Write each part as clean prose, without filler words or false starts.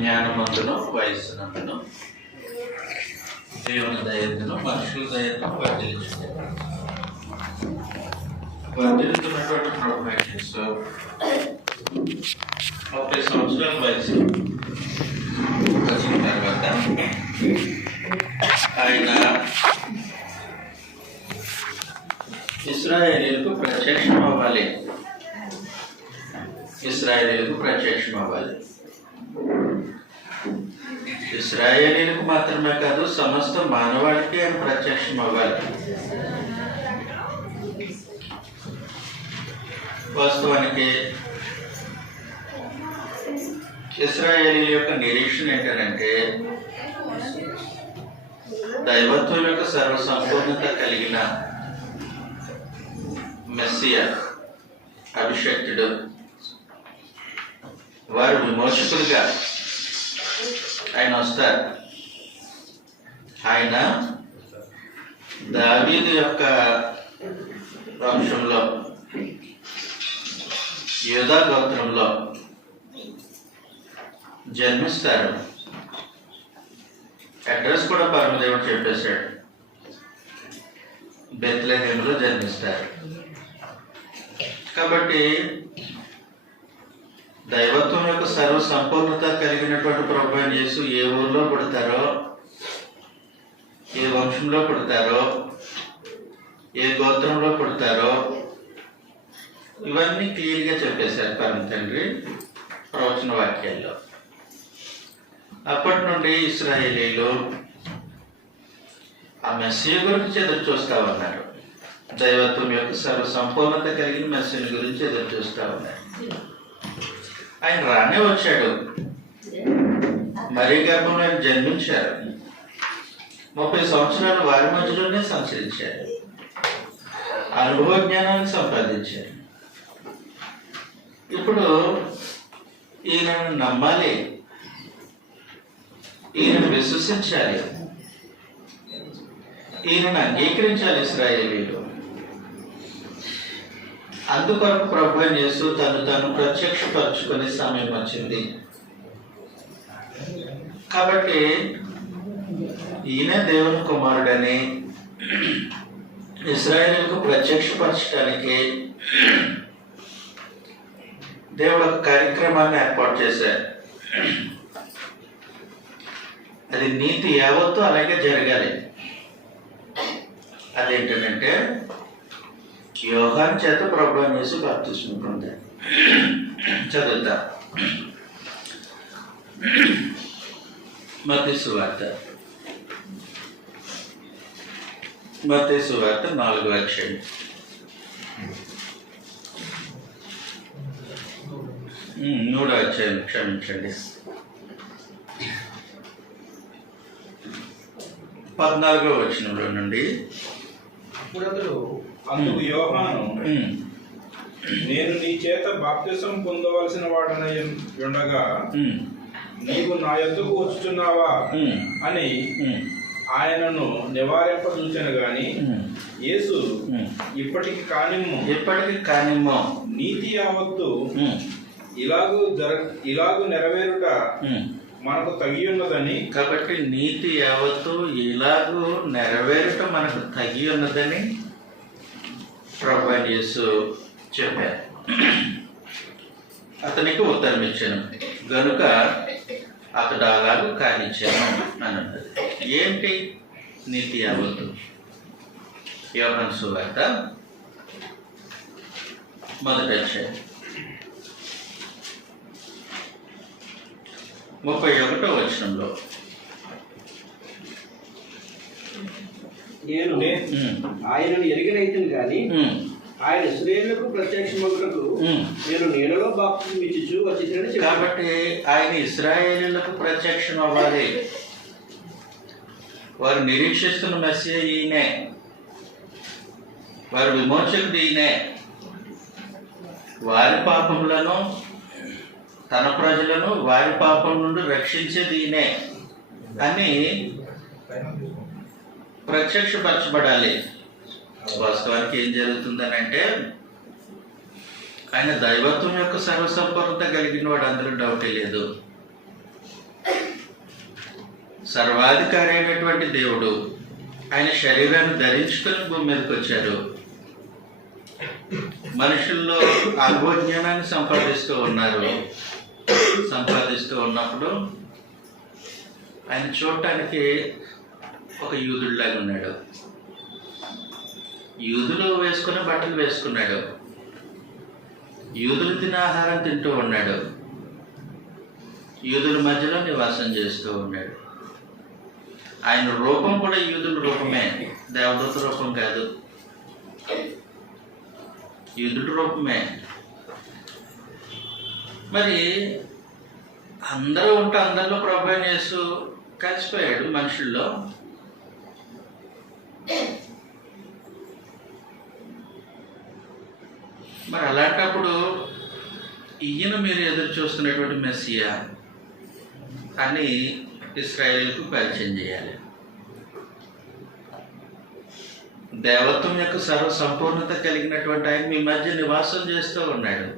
జ్ఞానమందును వయస్సునందును దేవుని దయందును మనుషుల దయందును వర్ధిల్లుతున్నటువంటి ప్రభు యేసు 30 సంవత్సరాల వయసు వచ్చిన తర్వాత ఆయన ఇశ్రాయేలీయులకు ప్రత్యక్షమవ్వాలి. ఇశ్రాయేలీయులకు మాత్రమే కాదు, సమస్త మానవాళికి ఆయన ప్రత్యక్షమవ్వాలి. వాస్తవానికి ఇశ్రాయేలీయుల యొక్క నిరీక్షణ ఏంటంటే దైవత్వం యొక్క సర్వసంపూర్ణత కలిగిన మెస్సియా, అభిషక్తుడు, వారు విమోచకులుగా ఆయన వస్తారు. ఆయన దావీదు యొక్క వంశంలో, యూదా గోత్రంలో జన్మిస్తారు. అడ్రస్ కూడా పరమదేవుడు చెప్పేశాడు, బెత్లెహేములో జన్మిస్తారు. కాబట్టి దైవత్వం యొక్క సర్వ సంపూర్ణత కలిగినటువంటి ప్రభువైన యేసు ఏ ఊర్లో పుడతారో, ఏ వంశంలో పుడతారో, ఏ గోత్రంలో పుడతారో ఇవన్నీ క్లియర్గా చెప్పేశారు పరమ తండ్రి ప్రవచన వాక్యాల్లో. అప్పటి నుండి ఇశ్రాయేలీయులు ఆ మెస్సియా గురించి ఎదురు చూస్తా ఉన్నారు. దైవత్వం యొక్క సర్వ సంపూర్ణత కలిగిన మెస్సియాని గురించి ఎదురు చూస్తా ఉన్నారు. ఆయన రానే వచ్చాడు, మరీ గర్భంలో ఆయన జన్మించారు. 30 సంవత్సరాలు వారి మధ్యలోనే సంచరించారు, అనుభవ జ్ఞానాన్ని సంపాదించారు. ఇప్పుడు ఈయనను నమ్మాలి, ఈయనను విశ్వసించాలి, ఈయనను అంగీకరించాలి ఇశ్రాయేలీయులు. అందుకొరకు ప్రభువైన యేసు తను ప్రత్యక్షపరచుకునే సమయం వచ్చింది. కాబట్టి ఈయన దేవుని కుమారుడని ఇశ్రాయేలుకు ప్రత్యక్షపరచడానికి దేవుడు ఒక కార్యక్రమాన్ని ఏర్పాటు చేశారు. అది నీతి యావత్తు అలాగే జరగాలి. అదేంటంటే యోహాను చేత ప్రభువైన యేసు బాప్తిస్మం పొందారు. చదువుతా. మత్తయి సువార్త 4వ అధ్యాయం 3వ అధ్యాయం, క్షమించండి, 14వ వచనంలో నుండి. అందుకు యోహాను, నేను నీ చేత బాప్తిసం పొందవలసిన వాడనై ఉండగా నీవు నా యొద్దకు వచ్చుచున్నావా అని ఆయనను నివారింపజూచెను గాని యేసు ఇప్పటికి కానిమ్ము నీతి యావత్తు ఇలాగు నెరవేరుట మనకు తగి ఉన్నదని. కాబట్టి నీతి యావత్తు ఇలాగూ నెరవేరుట మనకు తగి ఉన్నదని ప్రభువైన యేసు చెప్పారు. అతనికి ఉత్తరం ఇచ్చాను గనుక అతడు అలాగూ కానిచ్చాను అని అన్నది. ఏంటి నీతి యావత్తు? యోహాను సువార్త 1వ అధ్యాయం 31వ వచనంలో, నేను ఆయనను ఎరిగినైతిని గాని ఆయన ఇశ్రాయేలుకు ప్రత్యక్షమగుటకు నేను నీడలో బాప్తిసం ఇచ్చుచు వచ్చేసాడని. కాబట్టి ఆయన ఇశ్రాయేలీయులకు ప్రత్యక్షం అవ్వాలి. వారు నిరీక్షిస్తున్న మెస్సియా ఈయనే, వారి విమోచకుడు ఈయనే. వారి పాపములను, తన ప్రజలను వారి పాపం నుండి రక్షించేది ఈయనే అని ప్రత్యక్షపరచబడాలి. వాస్తవానికి ఏం జరుగుతుందని అంటే, ఆయన దైవత్వం యొక్క సర్వసంపూర్ణత కలిగిన వాడు, అందులో డౌటే లేదు. సర్వాధికారి అయినటువంటి దేవుడు ఆయన శరీరాన్ని ధరించుకొని భూమి మీదకి వచ్చారు. మనుషుల్లో అనుభవజ్ఞానాన్ని సంపాదిస్తూ ఉన్నప్పుడు ఆయన చూడటానికి ఒక యూదుడిలాగా ఉన్నాడు. యూదులు వేసుకున్న బట్టలు వేసుకున్నాడు. యూదులు తినే ఆహారం తింటూ ఉన్నాడు. యూదుల మధ్యలో నివాసం చేస్తూ ఉన్నాడు. ఆయన రూపం కూడా యూదుల రూపమే, దేవదూత రూపం కాదు, యూదుడి రూపమే. మరి అందరూ ఉంటే అందరిలో ప్రభు అయిన యేసు కలిసిపోయాడు మనుషుల్లో. మరి అలాంటప్పుడు ఈయన మీరు ఎదురు చూస్తున్నటువంటి మెస్సియా అని ఇశ్రాయేలుకు పరిచయం చేయాలి. దేవత్వం యొక్క సర్వ సంపూర్ణత కలిగినటువంటి ఆయన మీ మధ్య నివాసం చేస్తూ ఉన్నాడు.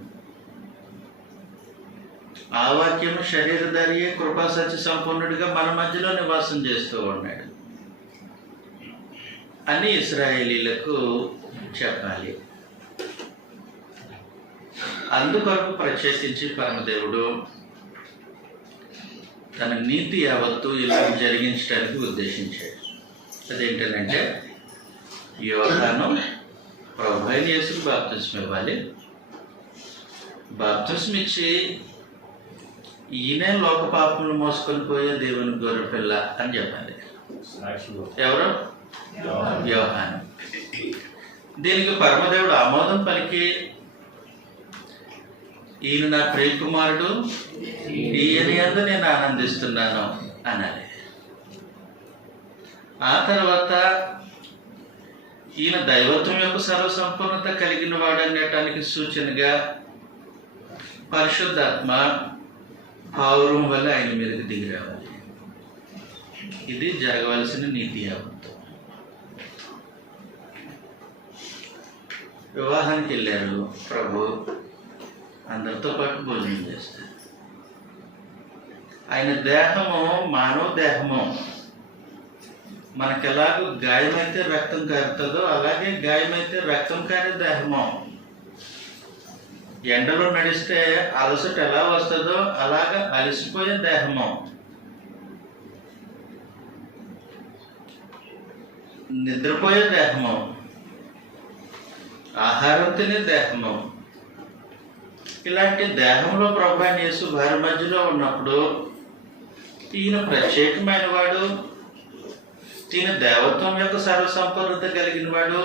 ఆ వాక్యము శరీరధారియే కృపా సత్య సంపూర్ణుడిగా మన మధ్యలో నివాసం చేస్తూ ఉన్నాడు అని ఇశ్రాయేలీలకు చెప్పాలి. అందుకొరకు ప్రత్యేకించి పరమదేవుడు తన నీతి యావత్తు ఇలా జరిగించడానికి ఉద్దేశించాడు. అదేంటంటే యోహాను ప్రభు అయిన యేసుకు బాప్తిస్మం ఇవ్వాలి. బాప్తిస్మం ఇచ్చి ఈయనే లోక పాపములు మోసుకొని పోయే దేవుని గొర్రెపిల్ల అని చెప్పాలి. ఎవరు? యోహాను. దీనికి పరమదేవుడు ఆమోదం పలికి ఈయన నా ప్రియకుమారుడు, ఈయన యందు నేను ఆనందిస్తున్నాను అనాలి. ఆ తర్వాత ఈయన దైవత్వం యొక్క సర్వసంపూర్ణత కలిగిన వాడు అనేటానికి సూచనగా పరిశుద్ధాత్మ పౌరం వల్ల ఆయన మీదకి దిగి రావాలి. ఇది జరగవలసిన నీతి యావత్తు. వివాహానికి వెళ్ళారు ప్రభు, అందరితో పాటు భోజనం చేస్తారు. ఆయన దేహము మానవ దేహము. మనకెలాగో గాయమైతే రక్తం కారుతుందో అలాగే గాయమైతే రక్తం కారే దేహము. ఎండలో నడిస్తే అలసట ఎలా వస్తుందో అలాగా అలసిపోయే దేహము. నిద్రపోయే దేహము, ఆహారం తినే దేహము. ఇలాంటి దేహంలో ప్రభు అయిన యేసు వారి మధ్యలో ఉన్నప్పుడు ఈయన ప్రత్యేకమైన వాడు, ఈయన దేవత్వం యొక్క సర్వసంపూర్ణత కలిగిన వాడు,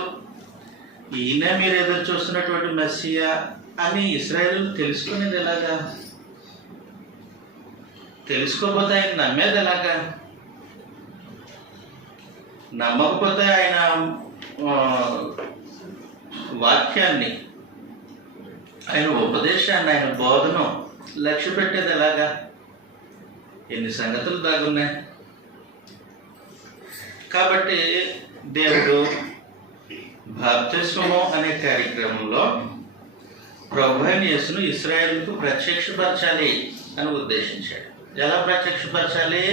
ఈయన మీరు ఎదురు చూస్తున్నటువంటి మెస్సియా అని ఇశ్రాయేలు తెలుసుకునేది ఎలాగా? తెలుసుకోకపోతే ఆయన నమ్మేది ఎలాగా? నమ్మకపోతే ఆయన వాక్యాన్ని, ఆయన ఉపదేశాన్ని, ఆయన బోధను లక్ష్య పెట్టేది ఎలాగా? ఎన్ని సంగతులు దాగున్నాయి. కాబట్టి దేవుడు బాప్తిస్మము అనే కార్యక్రమంలో ప్రభు అయిన యేసును ఇశ్రాయేలుకు ప్రత్యక్షపరచాలి అని ఉద్దేశించాడు. ఎలా ప్రత్యక్షపరచాలి?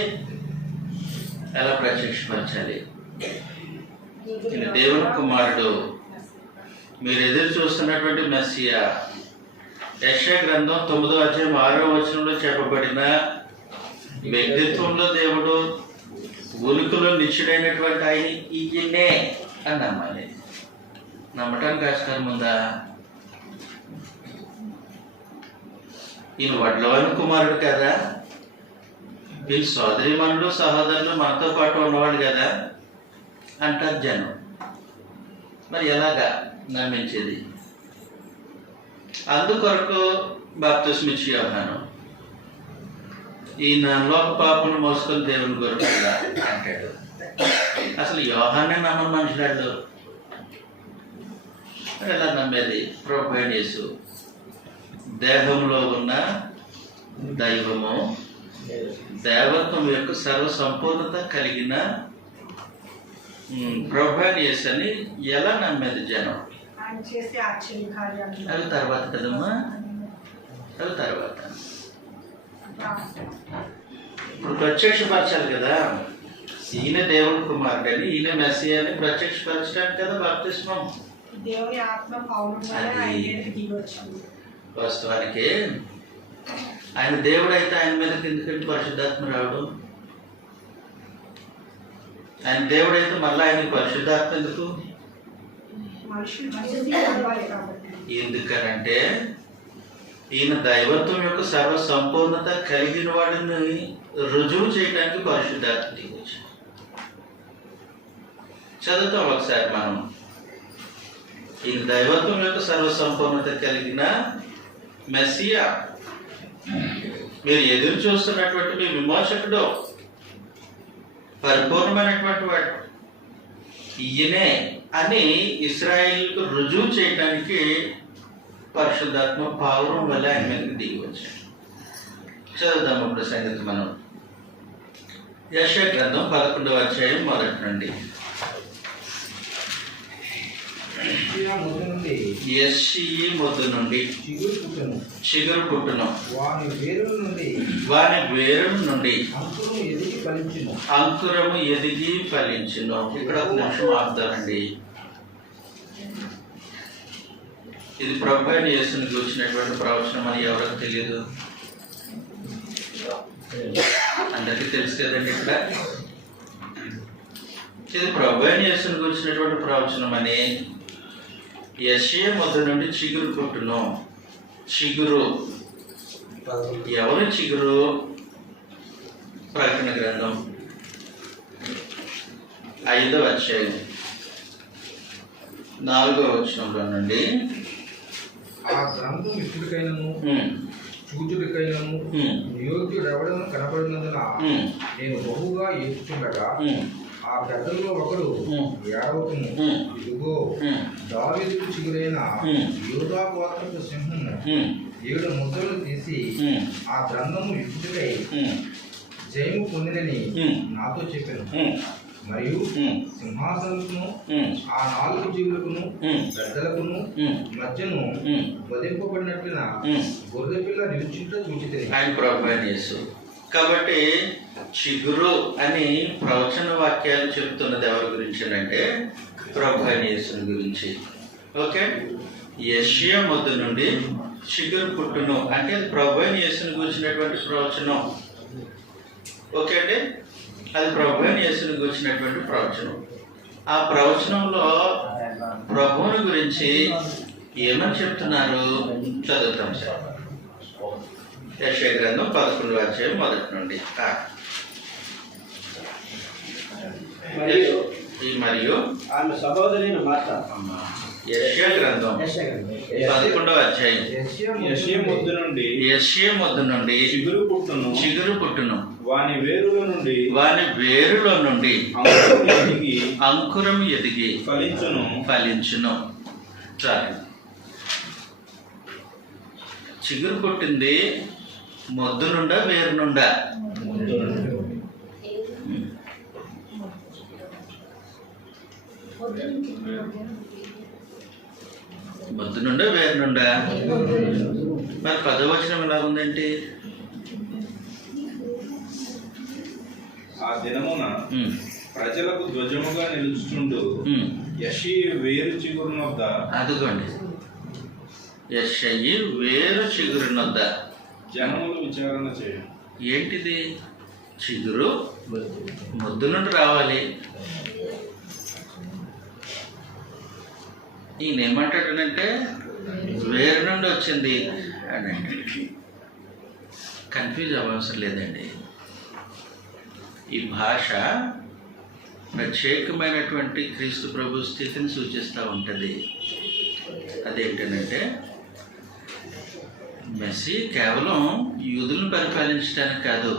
ఈయన దేవుని కుమారుడు, మీరు ఎదురు చూస్తున్నటువంటి మెస్సియా. యెషయా గ్రంథం 9వ అధ్యాయం 6వ వచనంలో చెప్పబడిన వ్యక్తిత్వంలో దేవుడు ఉనికిలో నిశ్చుడైనటువంటి ఆయన ఈయనే అని నమ్మాలి. నమ్మటానికి ఆస్కారం ఉందా? ఈయన వడ్లవాని కుమారుడు కదా, వీళ్ళ సోదరీమణులు సహోదరులు మనతో పాటు ఉన్నవాడు కదా అంటారు జనం. మరి ఎలాగా నమ్మించేది? అందుకొరకు బాప్తిస్మం ఇచ్చి యోహాను ఈయన లోక పాపను మోసుకొని దేవుని గొర్రెపిల్ల అంటాడు. అసలు యోహాన్నే నమ్మని మనుషులాడు ఎలా నమ్మేది? ప్రభు అయిన యేసు దేహంలో ఉన్న దైవము, దేవత్వం యొక్క సర్వ సంపూర్ణత కలిగిన ప్రభు అయిన యేసు అని ఎలా నమ్మేది జనం? అవి తర్వాత కదమ్మా, అవి తర్వాత. ఇప్పుడు ప్రత్యక్షపరచాలి కదా, ఈయన దేవుడి కుమారుడని, ఈయన మెస్సియా అని ప్రత్యక్షపరచడానికి కదా బాప్తిస్మం. దేవుని ఆత్మ పౌరుడుగానే ఆయన దిగి వచ్చింది. వాస్తవానికి ఆయన దేవుడు అయితే ఆయన మీదకి ఎందుకంటే పరిశుద్ధాత్మ రావడం? ఆయన దేవుడు అయితే మళ్ళీ ఆయనకి పరిశుద్ధాత్మ ఎందుకు? మనుషులు అవ్వాలి కాబట్టి. ఎందుకనంటే ఈయన దైవత్వం యొక్క సర్వ సంపూర్ణత కలిగిన వాడిని రుజువు చేయడానికి పరిశుద్ధాత్మ దిగి వచ్చాడు. చదువుతాం ఒకసారి మనం. ఈయన దైవత్వం యొక్క సర్వ సంపూర్ణత కలిగిన మెస్సియా, మీరు ఎదురు చూస్తున్నటువంటి మీ విమోచకుడు, పరిపూర్ణమైనటువంటి వాడు ఈయనే అని ఇశ్రాయేలుకు రుజువు చేయడానికి పరిశుద్ధాత్మ పావురం వల్ల ఆయన మీదకి దిగి వచ్చాడు. చదువుదాం ఇప్పుడు సంగతి మనం. యెషయా గ్రంథం 11వ అధ్యాయం మొదటి నుండి. యెషయి మొద్దు నుండి చిగురు పుట్టును, వాని వేరుల నుండి అంకురము ఎదిగి ఫలించును. ఇక్కడ ఒక నిమిషం ఆపుతానండి. ఇది ప్రభువైన యేసుని గురించినటువంటి ప్రవచనం అని ఎవరికి తెలియదు? అందరికీ తెలుసు కదండి. ఇక్కడ ఇది ప్రభువైన యేసుని గురించినటువంటి ప్రవచనం అని. యెషయా మొద్దు నుండి చిగురు పుట్టును. చిగురు ఎవరు చిగురు? ప్రకటన గ్రంథం 5వ అధ్యాయం 4వ వచనంలో నుండి. ఆ గ్రంథం ఇప్పుడికైనను చూచుడికైనను నియోగ్యుడు ఎవడను కనపడినందున నేను బహుగా ఏడ్చుచుండగా ఆ పెద్దల్లో ఒకడు ఏడవకము, ఇదిగో దావీదుకు చిగురైన యూదా గోత్రపు సింహము 7 ముద్రలు తీసి ఆ గ్రంథము ఇప్పుడికై జయము పొందినని నాతో చెప్పాను. మరియు సింహాసనకును ఆ 4 జీవులకును పెద్దలకును మధ్యను వధింపబడినట్లున గొర్రెపిల్ల నిలుచుంట చూచితిని. ఆయన ప్రభువైన యేసు. కాబట్టి చిగురు అని ప్రవచన వాక్యాలు చెప్తున్నది ఎవరి గురించి అంటే ప్రభువైన యేసుని గురించి. ఓకే, యెషయా మొద్దు నుండి చిగురు పుట్టును అంటే అది ప్రభువైన యేసుని గురించినటువంటి ప్రవచనం. ఓకే అండి, అది ప్రభువైన యేసుని గురించినటువంటి ప్రవచనం. ఆ ప్రవచనంలో ప్రభువుని గురించి ఏమని చెప్తున్నారు చదువుతాం సార్. యెషయా గ్రంథం 11వ అధ్యాయం మొదటి నుండి. మరియు ఆమె సహోదరైన మార్త. యెషయా గ్రంథం 11వ అధ్యాయం. యెషయా మొద్దు నుండి చిగురు పుట్టును, వాని వేరులో నుండి అంకురం ఎదిగి ఫలించును. చాలు. చిగురు పుట్టింది మొద్దు నుండా వేరు నుండా? మొద్దు నుండా వేరు నుండా? మరి 10వ వచనం ఎలా ఉందంటే ఆ దినమున ప్రజలకు ధ్వజముగా నిలుచుచుండు యెషయి వేరు చిగురునొద్ద. అదిగోండి, యెషయి వేరు చిగురునొద్ద జనములు విచారణ చేయ. ఏంటిది? చిగురు మొద్దు నుండి రావాలి. ఈయన ఏమంటాడనంటే వేరు నుండి వచ్చింది అని. కన్ఫ్యూజ్ అవ్వవసరం లేదండి. ఈ భాష ప్రత్యేకమైనటువంటి క్రీస్తు ప్రభు స్థితిని సూచిస్తూ ఉంటుంది. అదేంటంటే మెస్సీ కేవలం యూదులను పరిపాలించడానికి కాదు,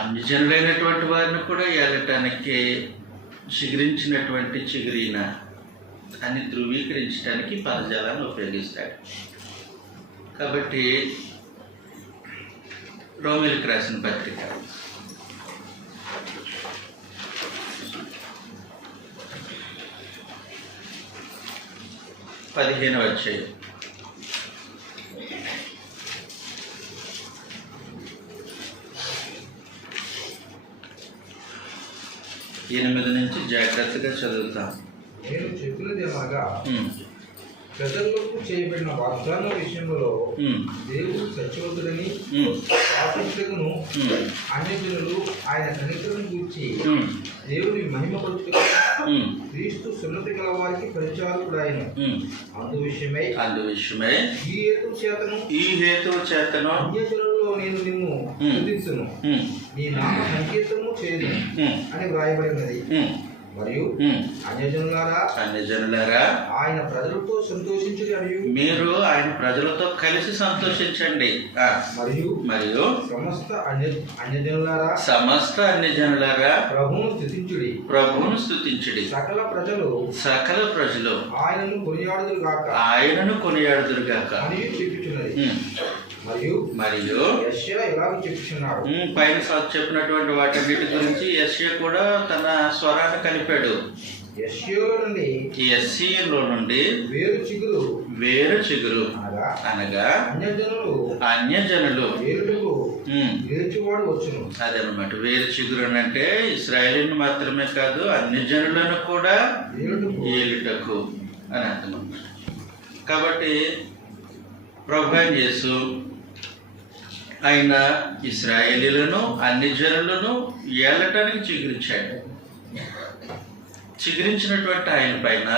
అన్యజనులైనటువంటి వారిని కూడా ఏలటానికి చిగురించినటువంటి చిగురిన అని ధృవీకరించడానికి పదజాలాన్ని ఉపయోగిస్తాడు. కాబట్టి రోమిలకు రాసిన పత్రిక 15వ అధ్యాయం 8 నుంచి జాగ్రత్తగా చదువుతాం. నేను చెప్పినదేమనగా ఉమ్, ప్రజలకు చేయబడిన వాగ్దానం విషయంలో ఉమ్, దేవుడు సత్యవంతుడని ఉమ్, పాపిష్ఠులను ఉమ్, అన్యజనులు ఆయన కనికరం గూర్చి ఉమ్, దేవుని మహిమపరుచుటకు ఉమ్, క్రీస్తు సున్నతి గల వారికి పరిచారకుడు ఆయన. ఉమ్. అందు విషయమై అందు విషయమై ఈ హేతు చేతను ఈ హేతువు చేతను అన్యజనులలో నేను నిన్ను స్తుతించును, ఉమ్, నీ నామ సంకీర్తము చేయదు ఉమ్, అని వ్రాయబడి ఉన్నది. ఉమ్, మరియు ఉమ్. అన్యజనులారా అన్ని జనులారా ఆయన ప్రజలతో సంతోషించుడి అని మీరు ఆయన ప్రజలతో కలిసి సంతోషించండి. ఆ, మరియు మరియు సమస్త అన్యజనులారా సమస్త అన్ని జనులారా ప్రభువును స్తుతించుడి. ప్రభువును స్తుతించుడి. సకల ప్రజలు సకల ప్రజలు ఆయనను కొనియాడుదురు గాక ఆయనను కొనియాడుదురుగాక. అని చెప్పుచున్నది. ఉమ్, మరియు మరియు యెషయా ఇలాగ చెప్పుచున్నాడు. పైన చెప్పినటువంటి వాటన్నిటి గురించి యెషయా కూడా తన స్వరాన్ని కలిపాడు. యెషయాలో నుండి ఈ ఎస్సీలో నుండి వేరు చిగురు వేరు చిగురు అనగా అనగా అన్యజనులు అన్యజనులు. వేరుటకు ఉమ్, లేచివాడు వచ్చును. అదనమాట. వేరు చిగురు అంటే ఇశ్రాయేలుని మాత్రమే కాదు అన్ని జనులను కూడా వేరుటకు ఏలుటకు అని అర్థం అన్నమాట. కాబట్టి ప్రభువైన యేసు ఆయన ఇశ్రాయేలీలను అన్ని జనులను ఏలటానికి చిగురించాడు. చిగురించినటువంటి ఆయన పైన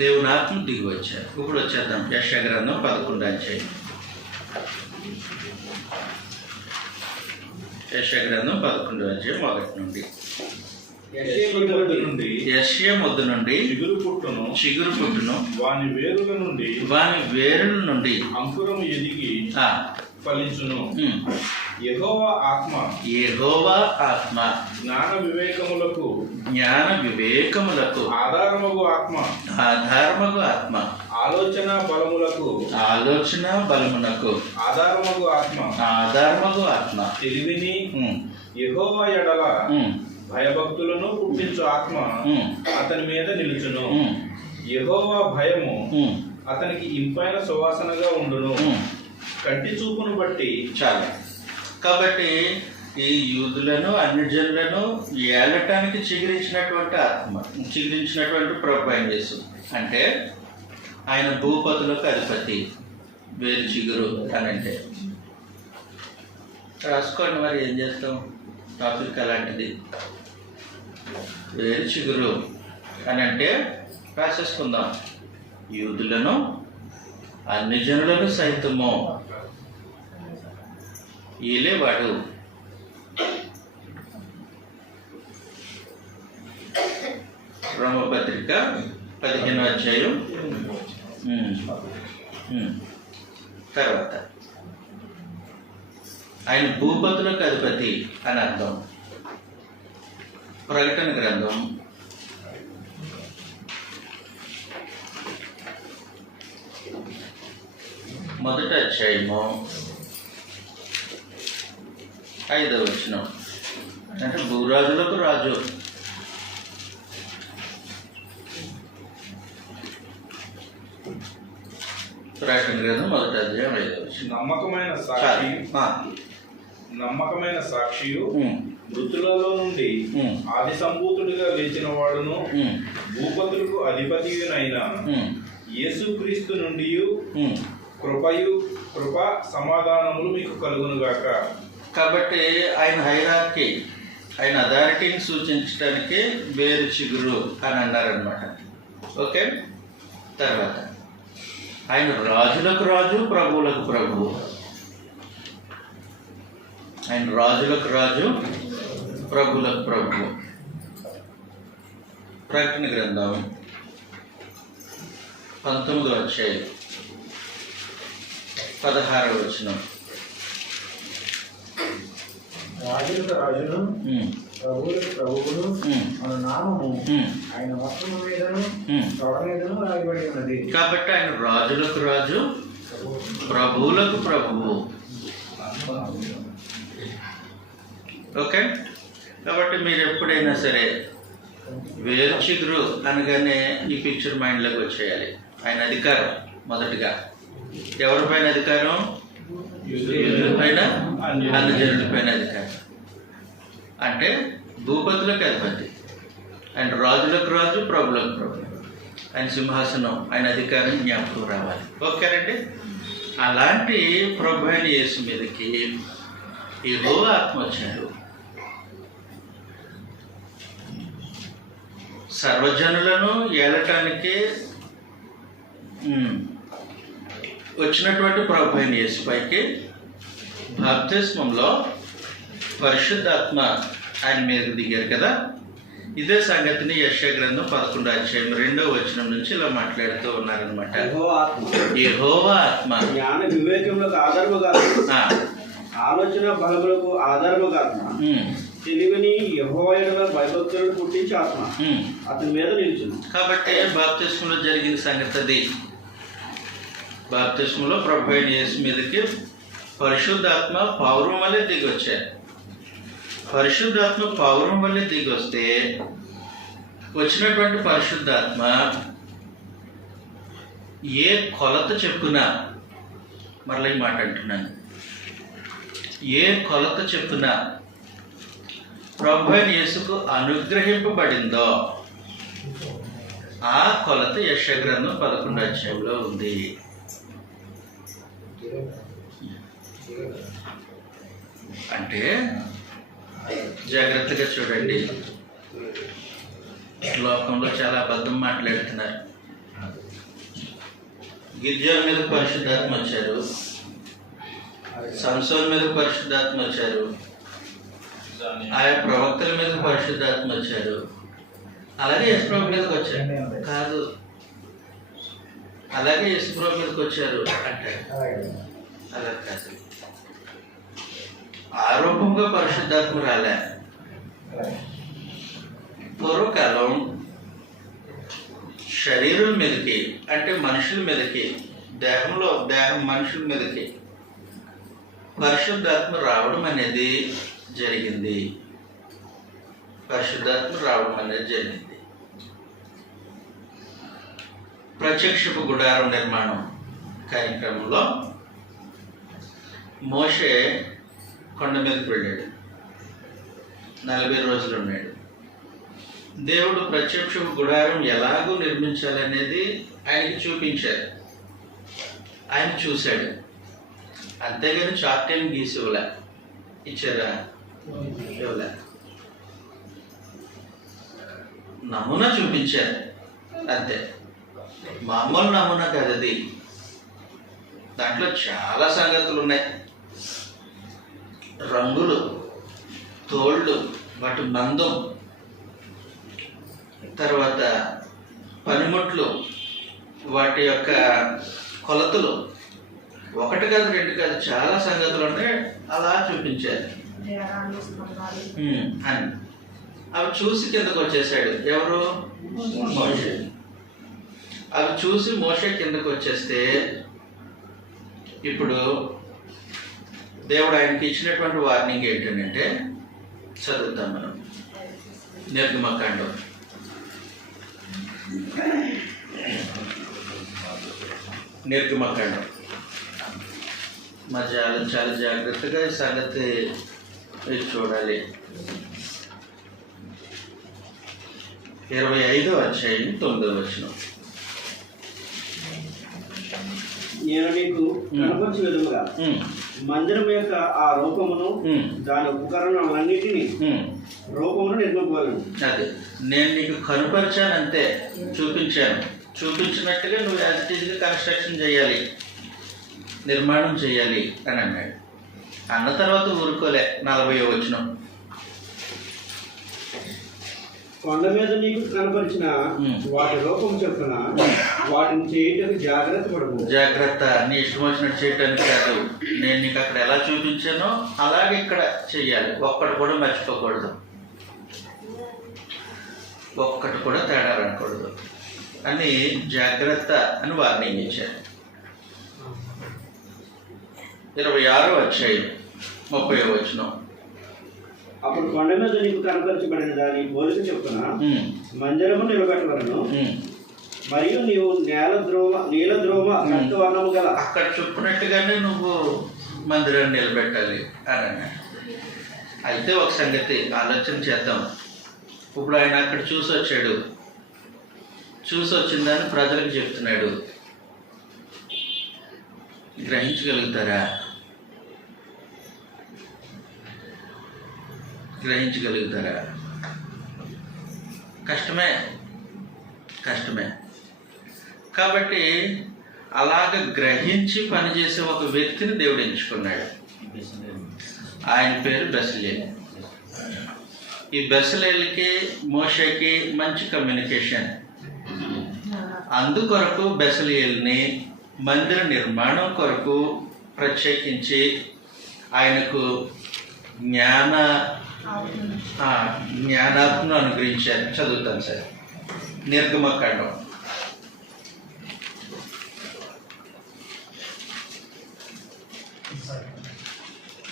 దేవుని ఆత్మ దిగి వచ్చారు. ఇప్పుడు వచ్చేద్దాం యెషయా గ్రంథం 11వ అధ్యాయం. యెషయా గ్రంథం 11వ అధ్యాయం 1 నుండి. యెషయా మొద్దు నుండి చిగురు పుట్టును, వాని వేరుల నుండి అంకురము ఎదిగి ఆ, ఫలించును. ఉమ్, యెహోవా యెహోవా ఆత్మ జ్ఞాన వివేకములకు ఆధారమగు ఆత్మ, ఆలోచన బలమునకు ఆధారమగు ఆత్మ, తెలివిని ఉమ్, యెహోవా ఎడల ఉమ్, భయభక్తులను పుట్టించు ఆత్మ ఉమ్, అతని మీద నిలుచును. ఉమ్, యెహోవా భయము ఉమ్, అతనికి ఇంపైన సువాసనగా ఉండును. ఉమ్. కంటి చూపును బట్టి చాలా. కాబట్టి ఈ యూదులను అన్ని జనులను ఏలటానికి చిగురించినటువంటి ఆత్మ, చిగురించినటువంటి ప్రభువైన యేసు అంటే ఆయన భూపతులకు అధిపతి. వేరు చిగురు అని అంటే రాసుకోండి. మరి ఏం చేస్తాం, టాపిక్ అలాంటిది. వేరు చిగురు అని అంటే రాసేసుకుందాం. యూదులను అన్ని జనులను సైతము ఏలేవాడు. రోమపత్రిక 15వ అధ్యాయం తర్వాత ఆయన భూపతులకు అధిపతి అని అర్థం. ప్రకటన గ్రంథం 1వ అధ్యాయము 5వ వచనం. అంటే భూరాజులకు రాజు. ప్రకటన గ్రంథం 1వ అధ్యాయం 5వ వచనం. నమ్మకమైన సాక్షియు మృతులలో నుండి ఆది సంభూతుడిగా లేచిన వాడును భూపతులకు అధిపతియునైన యేసుక్రీస్తు నుండి కృప సమాధానములు మీకు కలుగునుగాక. కాబట్టి ఆయన హైరార్కీ, ఆయన అథారిటీని సూచించడానికి వేరు చిగురు అని అన్నారనమాట. ఓకే. తర్వాత ఆయన రాజులకు రాజు, ప్రభువులకు ప్రభువు. ఆయన రాజులకు రాజు, ప్రభువులకు ప్రభువు. ప్రకటన గ్రంథం 19వ అధ్యాయం 16వ వచనం. రాజులకు రాజును ప్రభువులకు ప్రభువును మన నామము ఆయన వస్త్రము మీదను తొడ మీదను రాయబడి ఉన్నది. కాబట్టి ఆయన రాజులకు రాజు, ప్రభువులకు ప్రభువు. ఓకే. కాబట్టి మీరు ఎప్పుడైనా సరే వేరు చిగురు అనగానే ఈ పిక్చర్ మైండ్లోకి వచ్చేయాలి. ఆయన అధికారం మొదటిగా ఎవరిపైన అధికారం? యూదుల పైన, అన్ని జనుల పైన అధికారం. అంటే భూపతులకు అధిపతి, ఆయన రాజులకు రాజు, ప్రభులకు ప్రభు, ఆయన సింహాసనం, ఆయన అధికారం జ్ఞాపకం రావాలి. ఓకేనండి. అలాంటి ప్రభు అయిన యేసు మీదకి యెహోవా ఆత్మ వచ్చాడు. సర్వజనులను ఏలటానికి వచ్చినటువంటి ప్రభు అయిన యేసు పైకి బాప్తిస్మంలో పరిశుద్ధాత్మ ఆయన మీదకి దిగారు కదా. ఇదే సంగతిని యెషయా గ్రంథం 11వ అధ్యాయం 2వ వచనం నుంచి ఇలా మాట్లాడుతూ ఉన్నారనమాట. యెహోవా ఆత్మ జ్ఞాన వివేకములకు ఆధారము కాదు, ఆలోచన బలములకు ఆధారము కాదు, తెలివిని యెహోవా యందు భయభక్తులను పుట్టించే ఆత్మ అతని మీద నిలుచును. కాబట్టి బాప్తిస్మంలో జరిగిన సంగతి అది. బాప్తిస్మంలో ప్రభు అయిన యేసు మీదకి పరిశుద్ధాత్మ పౌరం వల్లే దిగి వచ్చారు. పరిశుద్ధాత్మ పౌరం వల్లే దిగి వస్తే వచ్చినటువంటి పరిశుద్ధాత్మ ఏ కొలత చెప్పునా, మరలా ఈ మాట అంటున్నాను, ఏ కొలత చెప్పున ప్రభు అయిన యేసుకు అనుగ్రహింపబడిందో ఆ కొలత యెషయా గ్రంథం 11వ అధ్యాయంలో ఉంది. అంటే జాగ్రత్తగా చూడండి, లోకంలో చాలా అబద్ధం మాట్లాడుతున్నారు. గిద్యోను మీద పరిశుద్ధాత్మ వచ్చారు, సంసోన్ మీద పరిశుద్ధాత్మ వచ్చారు, ఆయా ప్రవక్తల మీద పరిశుద్ధాత్మ వచ్చారు, అలాగే యేసుప్రభు మీదకి వచ్చారు కాదు, అలాగే యేసుప్రభు మీదకి వచ్చారు అంటే అలా కాదు. ఆరోపంగా పరిశుద్ధాత్మ రాలే. పూర్వకాలం శరీరం మీదకి అంటే మనుషుల మీదకి, దేహం మనుషుల మీదకి పరిశుద్ధాత్మ రావడం అనేది జరిగింది. ప్రత్యక్షపు గుడారం నిర్మాణం కార్యక్రమంలో మోషే కొండ మీదకి వెళ్ళాడు, 40 రోజులు ఉన్నాడు. దేవుడు ప్రత్యక్షపు గుడారం ఎలాగూ నిర్మించాలనేది ఆయనకి చూపించారు, ఆయన చూశాడు. అంతేగాని చార్ట్ టైం గీసి ఇచ్చారా? ఇవ్వలే. నమూనా చూపించారు అంతే, మామూలు నమూనా కాదు అది. దాంట్లో చాలా సంగతులు ఉన్నాయి. రంగులు, తోళ్ళు, వాటి మందం, తర్వాత పనిముట్లు, వాటి యొక్క కొలతలు, 1 కాదు 2 కాదు చాలా సంగతులు ఉన్నాయి. అలా చూపించారు అని. అవి చూసి కిందకు వచ్చేసాడు ఎవరు? మోషే. అవి చూసి మోషే కిందకు వచ్చేస్తే ఇప్పుడు దేవుడు ఆయనకి ఇచ్చినటువంటి వార్నింగ్ ఏంటంటే, చదువుతాం మనం నిర్గమకాండం. మా చాలా జాగ్రత్తగా ఈ సంగతి మీరు చూడాలి. 25వ అధ్యాయం 9వ వచనం. నేను నీకు కనపరిచిన విధముగా మందిరం యొక్క ఆ రూపమును దాని ఉపకరణాలన్నిటినీ రూపమును నిర్మింపగలను. అదే నేను నీకు కనుపరిచానంతే, చూపించినట్టుగా నువ్వు యాజ్ ఇట్ ఈజ్గా కన్స్ట్రక్షన్ చేయాలి, నిర్మాణం చేయాలి అని అన్నాడు. అన్న తర్వాత ఊరుకోలే. 40వ వచనం. కొండ మీద నీకు కనపరిచిన వాటి రూపం చొప్పున వాటిని చేయటకు జాగ్రత్త. నీ ఇష్టం వచ్చినట్టు చేయటానికి కాదు, నేను నీకు అక్కడ ఎలా చూపించానో అలాగే ఇక్కడ చెయ్యాలి. ఒక్కటి కూడా మర్చిపోకూడదు, ఒక్కటి కూడా తేడా రాకూడదు అని జాగ్రత్త అని వార్నింగ్ ఇచ్చారు. 26వ అధ్యాయం 30వ వచనం. అప్పుడు కొండ మీద నీకు కనపరచబడిన దాని పోలిక చొప్పున మందిరము నిలబెట్టవలను, మరియు నీవు నీల ద్రోమ రక్తవర్ణము గల అక్కడ చెప్పినట్టుగానే నువ్వు మందిరాన్ని నిలబెట్టాలి అని అన్నాడు. అయితే ఒక సంగతి ఆలోచన చేద్దాం. ఇప్పుడు ఆయన అక్కడ చూసి వచ్చాడు, చూసి వచ్చిందని ప్రజలకు చెప్తున్నాడు. గ్రహించగలుగుతారా? గ్రహించగలుగుతారా? కష్టమే, కష్టమే. కాబట్టి అలాగ గ్రహించి పనిచేసే ఒక వ్యక్తిని దేవుడు ఎంచుకున్నాడు. ఆయన పేరు బెసలేల్. ఈ బెసలేల్కి మోషేకి మంచి కమ్యూనికేషన్. అందుకొరకు బెసలేల్ని మందిర నిర్మాణం కొరకు ప్రత్యేకించి ఆయనకు జ్ఞానాత్మను అనుగ్రహించారు. చదువుతాను సార్. నిర్గమకాండం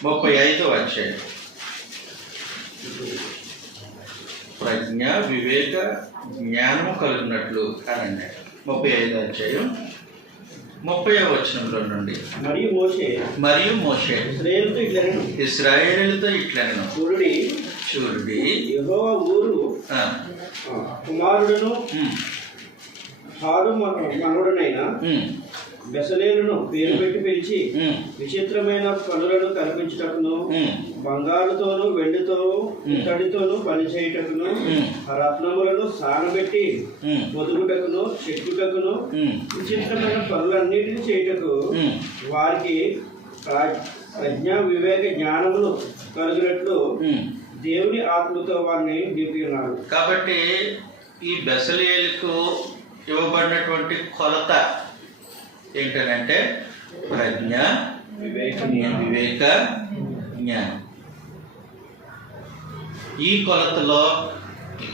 35వ అధ్యాయం. ప్రజ్ఞ వివేక జ్ఞానము కలిగినట్లు కానండి. 35వ అధ్యాయం 30వ వచనంలో నుండి. మరియు మోషే ఇశ్రాయేలుతో ఇట్లనెను, చూడుడి యెహోవా ఊరు కుమారుడును హారు మనవడునైన బెసలేలును పేరు పెట్టి పిలిచి విచిత్రమైన పనులను కల్పించుటకును బంగారుతోను వెండితోను ఇత్తడితోను పనిచేయుటకును రత్నములను సానబెట్టి పొదుగుటకును చెక్కుటకును విచిత్రమైన పనులన్నిటిని చేయుటకు వారికి ప్రజ్ఞ వివేక జ్ఞానములు కలిగినట్లు దేవుని ఆత్మతో వారిని నింపి ఉన్నారు. కాబట్టి ఈ బెసలేలుకు ఇవ్వబడినటువంటి కొలత ఏంటంటే ప్రజ్ఞ వివేక జ్ఞానం. ఈ కొలతలో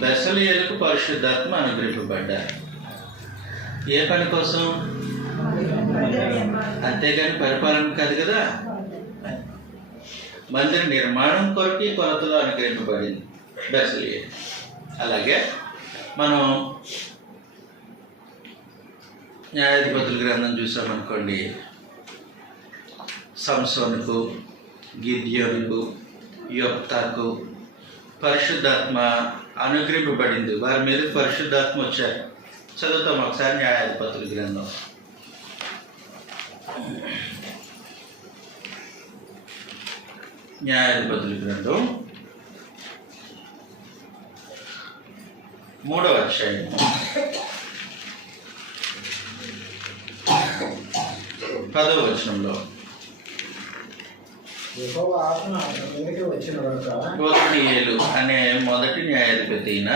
బెసలేలుకు పరిశుద్ధాత్మ అనుగ్రహింపబడ్డారు. ఏ పని కోసం? అంతేగాని పరిపాలన కాదు కదా. మందిర నిర్మాణం కొరకు ఈ కొలతలో అనుగ్రహింపబడింది బెసలేలు. అలాగే మనం న్యాయాధిపతుల గ్రంథం చూసామనుకోండి, సంసోనుకు, గిద్యోనుకు, యొప్తాకు పరిశుద్ధాత్మ అనుగ్రహింపబడింది. వారి మీద పరిశుద్ధాత్మ వచ్చారు. చదువుతాం ఒకసారి న్యాయాధిపతుల గ్రంథం. న్యాయాధిపతుల గ్రంథం 3వ అధ్యాయం 10వ వచనంలో. ఓత్నీయేలు అనే మొదటి న్యాయాధిపతి అయిన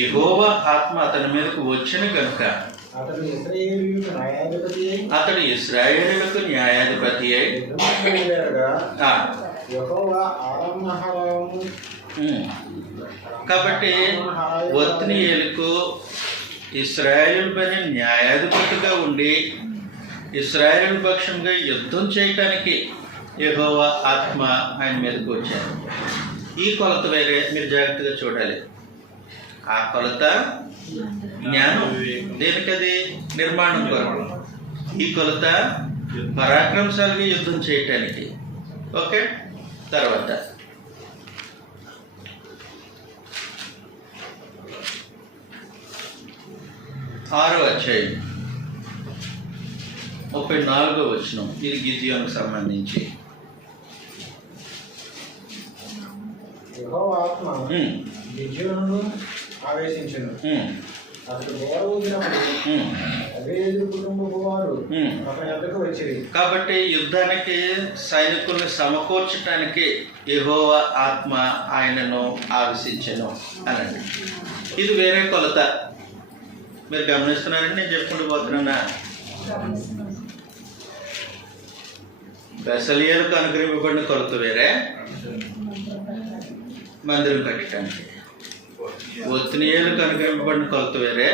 యెహోవా ఆత్మ అతని మీదకు వచ్చిన కనుక అతడు ఇశ్రాయేలులకు న్యాయాధిపతి అయి కాబట్టి ఓత్నీయేలుకు ఇశ్రాయేలు పైన న్యాయాధిపతిగా ఉండి ఇశ్రాయేలు పక్షంగా యుద్ధం చేయటానికి యెహోవా ఆత్మ ఆయన మీదకు వచ్చారు. ఈ కొలత వేరే, మీరు జాగ్రత్తగా చూడాలి. ఆ కొలత జ్ఞానం దేనికది? నిర్మాణం కొరకు. ఈ కొలత పరాక్రమశాలిగా యుద్ధం చేయటానికి. ఓకే. తర్వాత 6వ అధ్యాయం 34వ వచనం. ఇది గిద్యోనుకు సంబంధించి. ఆవేశించను. కాబట్టి యుద్ధానికి సైనికుల్ని సమకూర్చడానికి యెహోవా ఆత్మ ఆయనను ఆవేశించెను అనండి. ఇది వేరే కొలత. మీరు గమనిస్తున్నారని నేను చెప్పుకుంటూ పోతున్నా. బెసలేలుకు అనుగ్రహింపబడిన కొలత వేరే, మందిరం కట్టడానికి. ఓత్నీయేలుకు అనుగ్రహింపబడిన కొలత వేరే,